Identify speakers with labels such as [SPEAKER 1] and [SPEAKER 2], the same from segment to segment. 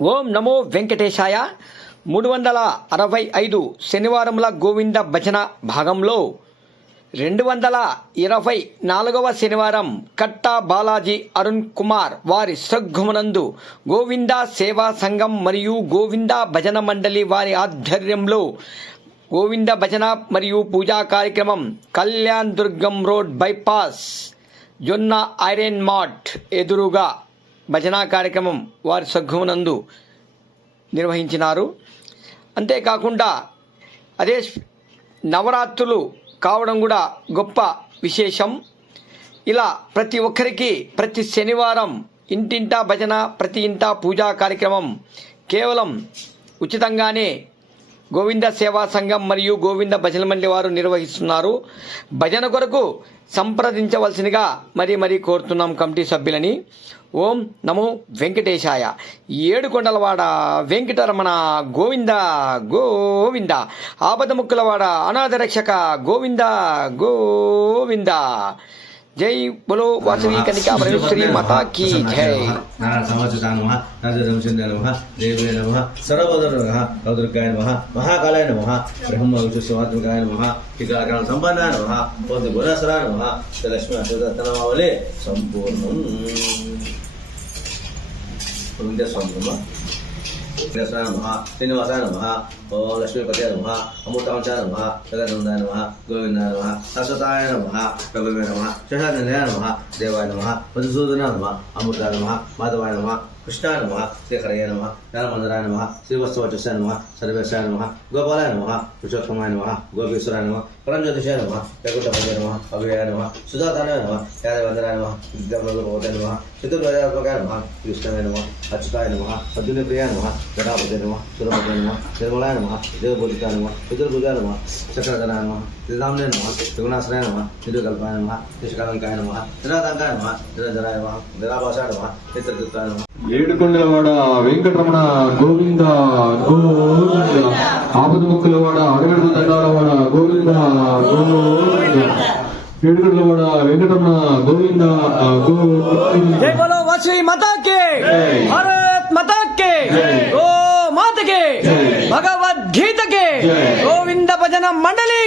[SPEAKER 1] ఓం నమో వెంకటేశాయ. మూడు వందల అరవై ఐదు శనివారముల గోవింద భజన భాగంలో రెండు వందల ఇరవై నాలుగవ శనివారం కట్టా బాలాజీ అరుణ్ కుమార్ వారి సద్గుమనందు గోవింద సేవా సంఘం మరియు గోవింద భజన మండలి వారి ఆధ్వర్యంలో గోవింద భజన మరియు పూజా కార్యక్రమం Kalyan Durgam road bypass Jonna iron mart ఎదురుగా భజనా కార్యక్రమం వారి సద్గుమనందు నిర్వహించినారు. అంతేకాకుండా అదే నవరాత్రులు కావడం కూడా గొప్ప విశేషం. ఇలా ప్రతి ఒక్కరికి ప్రతి శనివారం ఇంటింటా భజన ప్రతి ఇంటా పూజా కార్యక్రమం కేవలం ఉచితంగానే గోవింద సేవా సంఘం మరియు గోవింద భజన మండలి వారు నిర్వహిస్తున్నారు. భజన కొరకు సంప్రదించవలసినగా మరీ మరీ కోరుతున్నాం కమిటీ సభ్యులని. ఓం నమో వెంకటేశాయ. ఏడుకొండలవాడ వెంకటరమణ గోవింద గోవింద. ఆపదముక్కులవాడ అనాథ రక్షక గోవింద గోవింద. జై బులో వాసవి కనికా పరమేశ్వరి మాతా కీ జై
[SPEAKER 2] సమాచార నమ రాజరంశంద నమ దేవే నమ సర్వోదర నమ రౌద్రకాయ నమ మహాకాలాయ నమ బ్రహ్మ విశ్వస్వాత్మకాయ నమ టీకాకరణ సంపన్నాయ నమ పోతి గుణసరాయ నమ లక్ష్మీ అశోకతనమావళి సంపూర్ణం స్వామి నమ విద్యాసాయ నమ శ్రీనివాసాయ నమ ఓం లక్ష్మీపతి నమ అమృతాంశాయ నమ జగనందాయ నమ గోవిందాయ నమ సరస్వతాయ నమ రఘువే నమ శశానందాయ నమ దేవాయ నమ మధుసూదనాయ నమ అమృతాయ నమ మాధవాయ నమ కృష్ణాయ నమ శ్రీహరయ నమ జ్ఞానమందరాయ నమ శ్రీవత్సవ శ్రీవత్సవచస్యాయ నమ సర్వేశాయ నమ గోపాలాయ నమ పురుషోత్తమాయ నమ గోపీశ్వరాయ నమ పరంజ్యోతిషాయ నమ జగుట్టపదే నమ అవ్యయాయ నమ సుధాతానాయ నమ యాదవందనాయ నమ విద్యాభగవతే నమ చతుర్వేదాత్మకాయ నమ కృష్ణాయ నమ అచ్యుతాయ నమ అర్జునప్రియాయ నమ జటాపతి నమ సురపతే నమ నిర్మలాయ నమ దేవబోధితాయ నమ పితృభుజాయ నమ చక్రధనాయ నమ త్రిధామ్నే నమ త్రిగుణాశ్రయ నమ నిరుకల్పాయ నమ నిష్కలంకాయ నమ నిరాతంకాయ నమ నిరంజనాయ నమ నిరాభాషాయ నమ నిత్యతృత్వాయ నమ
[SPEAKER 3] ఏడుకొండలవాడ వెంకటరమణ గోవింద గోవింద ఆపద ముక్కులవాడ అడగడు దండాలవాడ గోవింద గోవింద ఏడుకొండలవాడ వెంకటరమణ గోవింద గోవింద
[SPEAKER 1] జై బలో వాసవి మాతా కే
[SPEAKER 3] జై.
[SPEAKER 1] భారత్ మాతా కే
[SPEAKER 3] జై.
[SPEAKER 1] గో మాత కే
[SPEAKER 3] జై.
[SPEAKER 1] భగవద్గీత కే
[SPEAKER 3] జై.
[SPEAKER 1] గోవింద భజన మండలి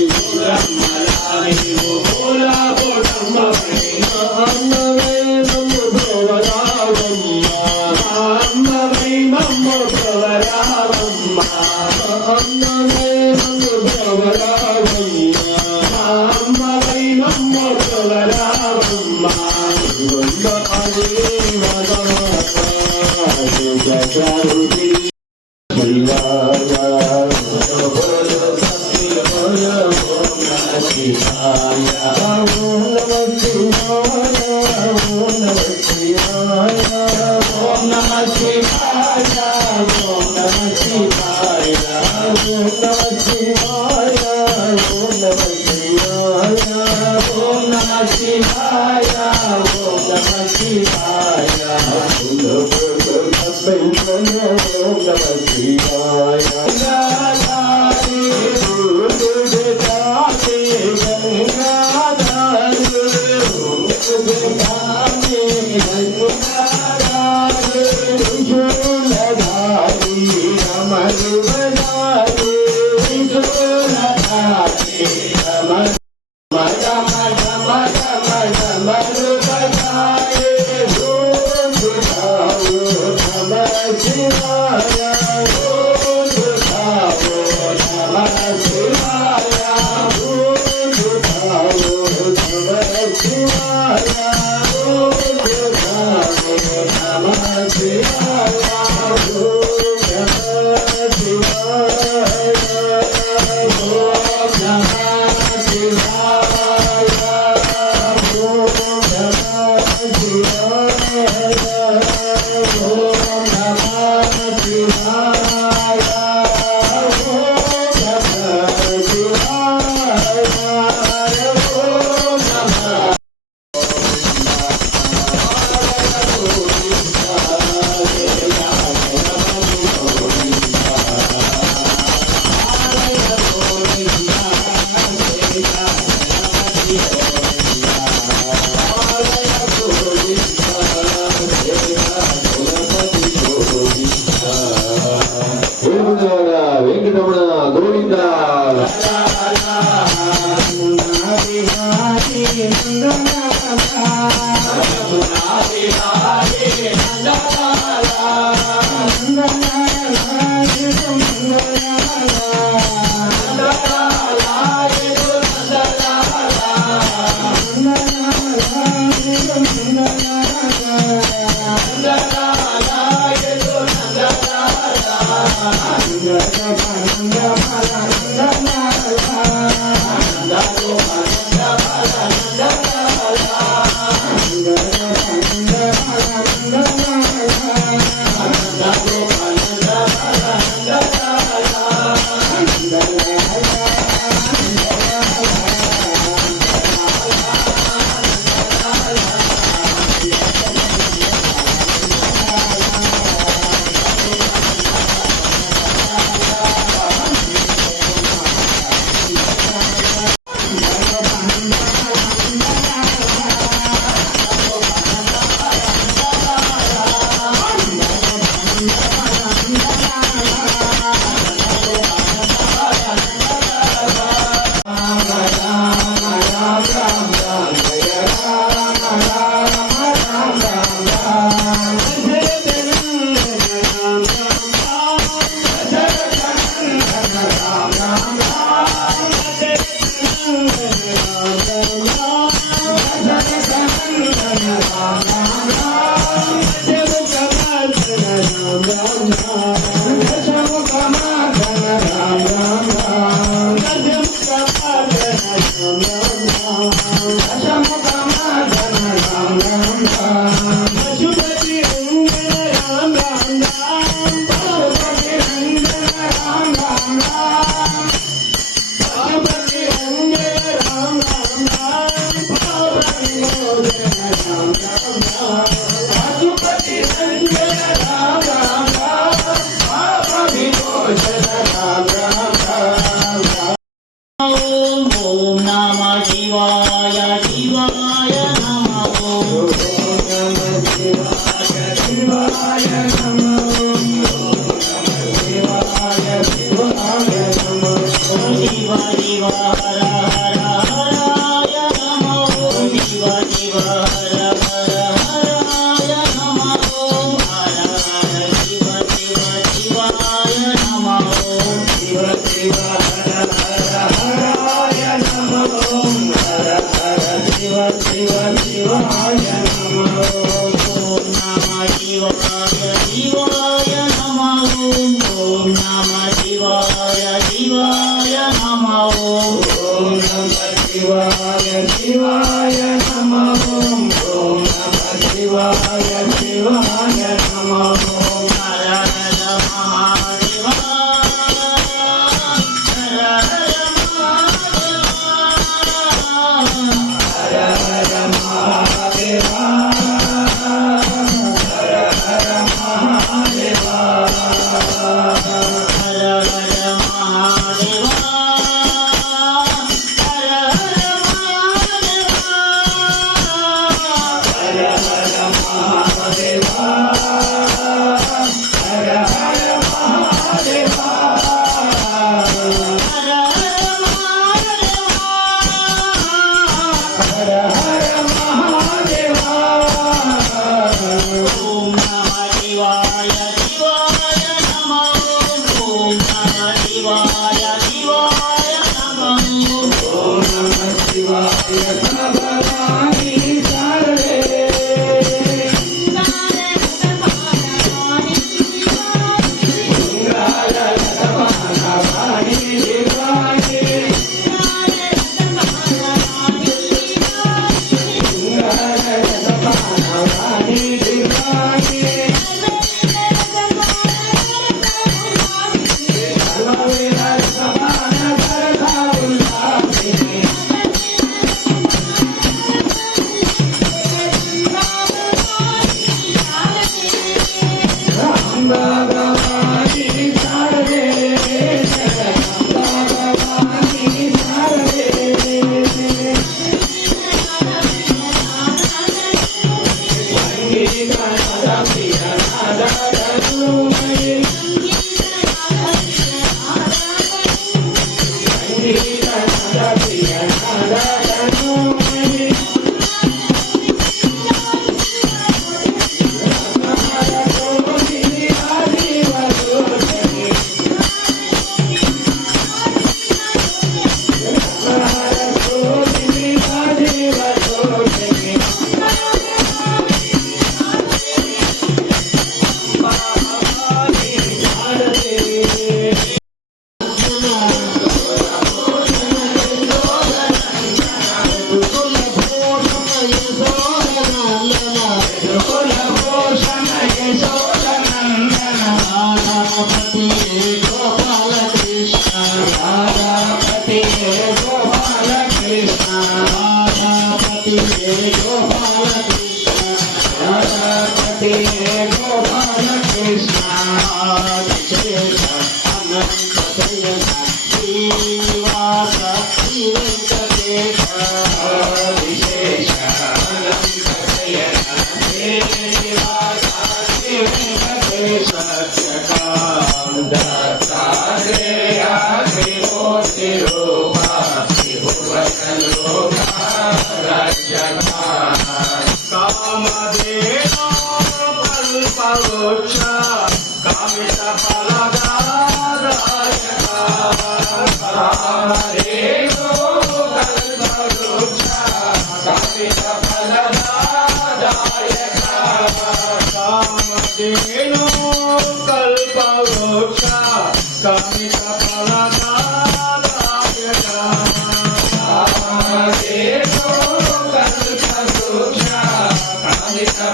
[SPEAKER 3] Hola, hola, hola, hola, Shivaya. Ranganatha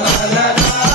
[SPEAKER 3] لا لا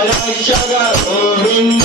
[SPEAKER 3] Shama Shama
[SPEAKER 4] Govinda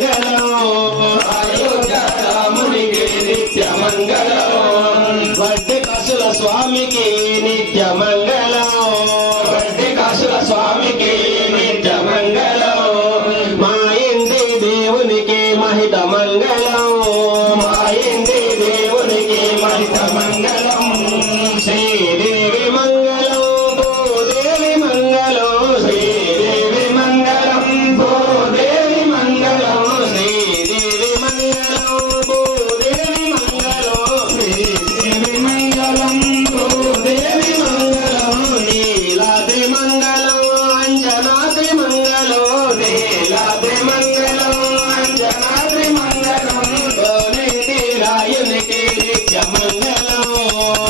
[SPEAKER 3] మంగళం.
[SPEAKER 4] అయోధ్యరామునికి నిత్య మంగళం
[SPEAKER 3] వడ్డి
[SPEAKER 4] పశుల స్వామికి
[SPEAKER 3] నిత్య మంగళం